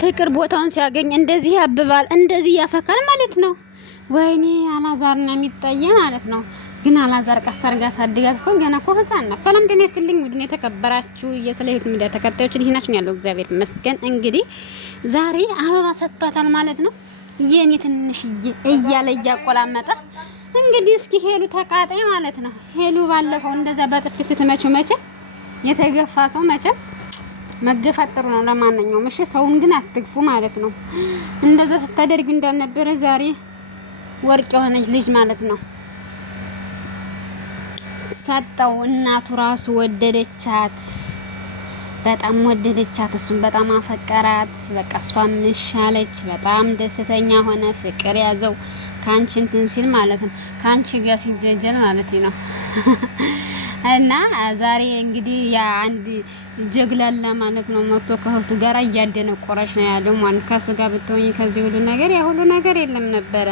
ፍቅር ቦታውን ሲያገኝ እንደዚህ ያብባል፣ እንደዚህ ያፈካል ማለት ነው። ወይኔ አላዛር ነው የሚጠየ ማለት ነው። ግን አላዛር ቀስ አድርጋ ሳድጋት እኮ ገና እኮ ህፃን ናት። ሰላም ጤና ይስጥልኝ ውድን የተከበራችሁ የስለህት ሚዲያ ተከታዮች እንዴት ናችሁ? ያለው እግዚአብሔር ይመስገን። እንግዲህ ዛሬ አበባ ሰጥቷታል ማለት ነው። የኔ ትንሽዬ እያለ እያቆላመጠ እንግዲህ እስኪ ሄሉ ተቃጣይ ማለት ነው። ሄሉ ባለፈው እንደዛ በጥፊ ስትመችው መቼም የተገፋ ሰው መቼም መገፋት ጥሩ ነው። ለማንኛውም እሺ ሰውን ግን አትግፉ ማለት ነው። እንደዛ ስታደርግ እንዳልነበረ ዛሬ ወርቅ የሆነች ልጅ ማለት ነው ሰጠው። እናቱ ራሱ ወደደቻት፣ በጣም ወደደቻት፣ እሱም በጣም አፈቀራት። በቃ እሷም ምሻለች፣ በጣም ደስተኛ ሆነ። ፍቅር ያዘው ካንቺ እንትን ሲል ማለት ነው፣ ካንቺ ጋር ሲጀጀል ማለት ነው። እና ዛሬ እንግዲህ ያ አንድ ጀግላላ ማለት ነው መጥቶ ከህቱ ጋር እያደነቆረች ነው ያለው ማለት ከሱ ጋር ብትሆኚ ከዚህ ሁሉ ነገር ያ ሁሉ ነገር የለም ነበረ።